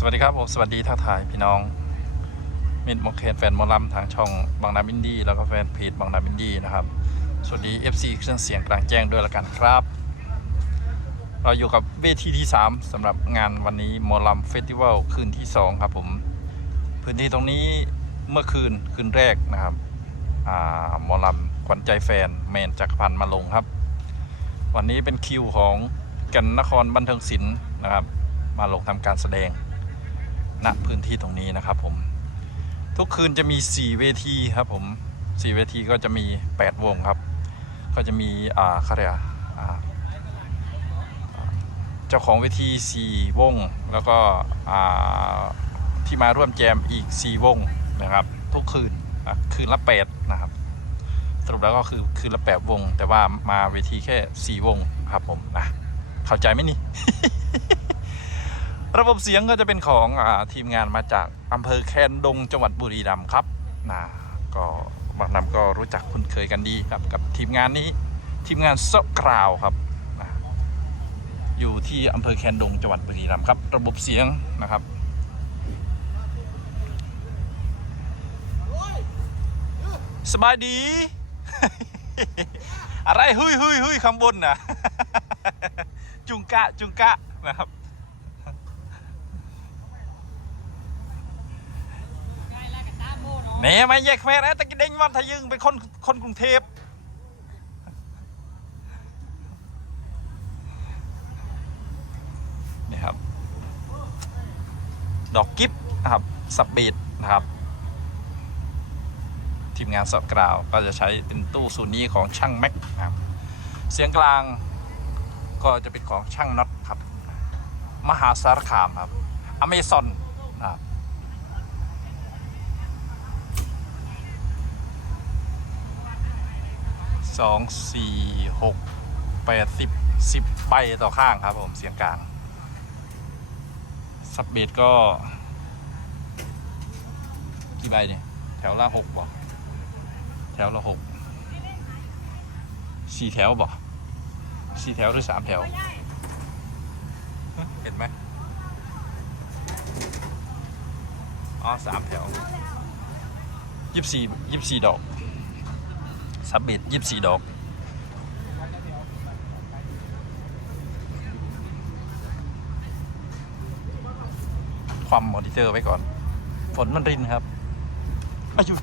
สวัสดีครับผมสวัสดีทักทายพี่น้องมิดมอเคนแฟนมอลำทางช่องบางนาบินดี้แล้วก็แฟนเพจบางนาบินดี้นะครับ สวัสดี FC เครื่องเสียงกลางแจ้งด้วยละกันครับ เราอยู่กับเวทีที่ 3สำหรับงานวันนี้มอลำเฟสติวัลคืนที่ 2 ครับผม พื้นที่ตรงนี้เมื่อคืนคืนแรกนะครับอมอลำขวัญใจแฟนแมนจักรพันธ์มาลงครับ วันนี้เป็นคิวของกันนครบันเทิงศิลป์นะครับ มาลงทำการแสดง ณพื้นที่ตรงนี้นะครับผม ทุกคืนจะมี 4 เวทีครับผม 4 เวทีก็จะมี 8 วงครับ ก็จะมีอ่าเขาเรียกอะไรอ่าอ่าเจ้าของเวที 4 วง แล้วก็อ่าที่มาร่วมแจมอีก 4 วงนะครับ ทุกคืนอะคืนละ 8 นะครับสรุปแล้วก็คือคืนละ8วง แต่ว่ามาเวทีแค่4วงครับผมนะเข้าใจไหมนี่ ระบบเสียงก็จะเป็นของอทีมงานมาจากอำเภอแคนดงจังหวัดบุรีรัมย์ครับนะก็บางนำก็รู้จักคุ้นเคยกันดีครับกับทีมงานนี้ทีมงานเซาะกราวครับนะอยู่ที่อำเภอแคนดงจังหวัดบุรีรัมย์ครับ ระบบเสียงนะครับสบายดี อะไร หุยหุยหุยข้างบนนะจุงกะ จุงกะนะครับ แห นี่ไม่แยกแม่นะตะกี้เด้งวันทะยึงเป็นคนคนกรุงเทพนี่ครับ ดอกกิฟนะครับสับเบดนะครับ ทีมงานสอบกล่าวก็จะใช้เป็นตู้ศูนี้ของช่างแม็กนะครับ เสียงกลางก็จะเป็นของช่างน็อตครับ มหาสารคามครับ อเมซอนนะครับ สองสี่หกแปดสิบสิบใบต่อข้างครับผมเสียงกลางสับเบดก็ กี่ใบเนี่ย แถวละหกบ่แถวละหกสี่แถวบ่สี่แถวหรือสามแถว เห็นไหมอ๋อสามแถวยี่สิบสี่ยี่สิบสี่ดอก สับเมตรยี่สี่ดอกความมอนิเตอร์ไว้ก่อน ฝนมันรินครับอายุ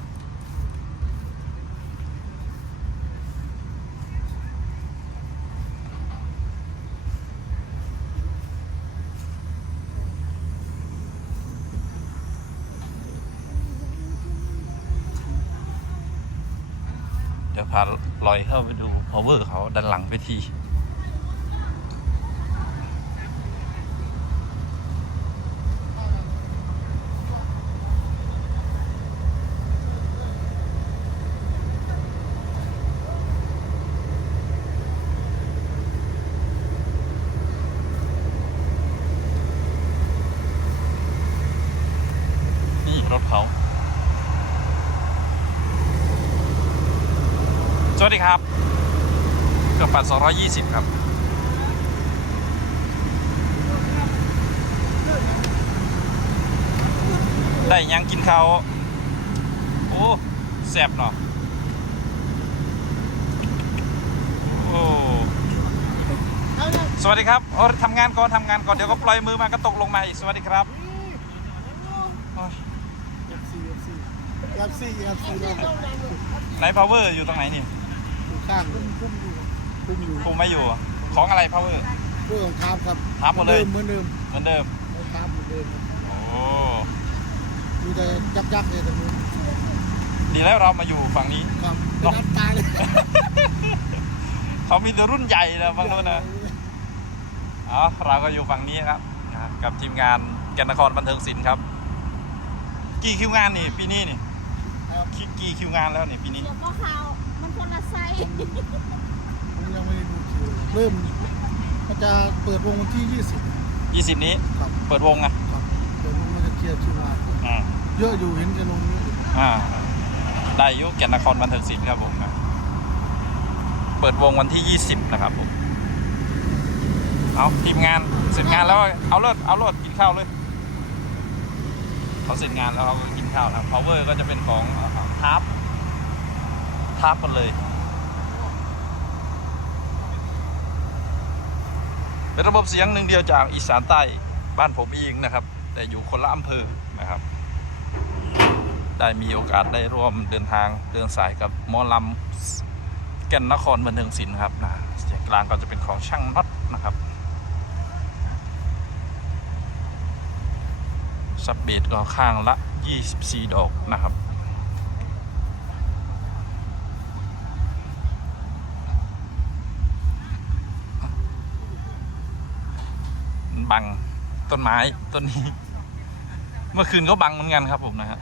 เดี๋ยวพาลอยเข้าไปดู power เขาด้านหลังเวทีนี่รถเขา วัสดีครับเครื่องปั่น220 ครับ ได้ยังกินเขาวโอ้แซ่บเนาะโอ้สวัสดีครับโอ้ทำงานก่อนทำงานก่อนเดี๋ยวก็ปล่อยมือมาก็ตกลงมาอีกสวัสดีครับโอ้ย FC FC FC FC เราไหน power อยู่ตรงไหนนี่ อยู่ข้างพุ่มอยู่พุ่มอยู่คุมไม่อยู่ ของอะไร power เรื่องของทามครับทามหมดเลยเหมือนเดิมเหมือนเดิมเหมือนเดิมทามเหมือนเดิมครับโอ้มีแต่ยักยักๆเลยตรงนู้นดีแล้วเรามาอยู่ฝั่งนี้ครับเป็นน้ำตายเลยเขามีแต่รุ่นใหญ่นะฝั่งโน้นนะอ๋อเราก็อยู่ฝั่งนี้ครับนะกับทีมงานแกนนครบันเทิงศิลป์ครับ กี่คิวงานนี่ปีนี้นี่ครับกี่กี่คิวงานแล้วนี่ปีนี้เดี๋ยวก็ข่าว มันคนละไซส์ผมยังไม่ได้ดูคิวเริ่มมันจะเปิดวงวันที่ 20 20นี้ครับ เปิดวงนะครับเปิดวงมันจะเคลียร์คิวงานอ่าเยอะอยู่เห็นจะลงเยอะอยู่อ่าได้อยุแกนนครบันเทิงศิลป์ครับผมนะเปิดวงวันที่20นะครับผมเอาทีมงานเสร็จงานแล้วเอาเลิศเอาเลิศกินข้าวเลยเขาเสร็จงานแล้วเขาก็กินข้าวทาง power ก็จะเป็นของทับ ทับหมดเลยเป็นระบบเสียงหนึ่งเดียวจากอีสานใต้บ้านผมเองนะครับ แต่อยู่คนละอำเภอนะครับ ได้มีโอกาสได้ร่วมเดินทางเดินสายกับมอลำแก่นนครบันเทิงศิลป์ครับนะเสียงกลางก็จะเป็นของช่างน็อตนะครับซับเบสก็ข้างละ 24 ดอกนะครับ บังต้นไม้ต้นนี้ เมื่อคืนก็บังเหมือนกันครับผมนะฮะ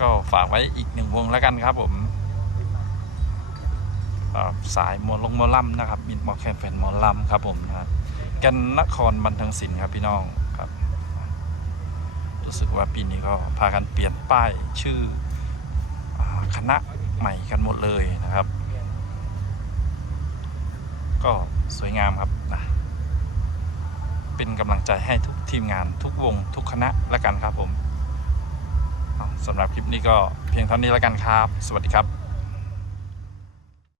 ก็ฝากไว้อีกหนึ่งวงแล้วกันครับผม สายมอลงมอลำนะครับมินมอแคนแฟนมอลำครับผมนะครับแกันนครบันเทิงศิลป์ครับพี่น้องครับ รู้สึกว่าปีนี้ก็พากันเปลี่ยนป้ายชื่อคณะใหม่กันหมดเลยนะครับ ก็สวยงามครับนะเป็นกำลังใจให้ทุกทีมงานทุกวงทุกคณะแล้วกันครับผมสำหรับคลิปนี้ก็เพียงเท่านี้แล้วกันครับ สวัสดีครับ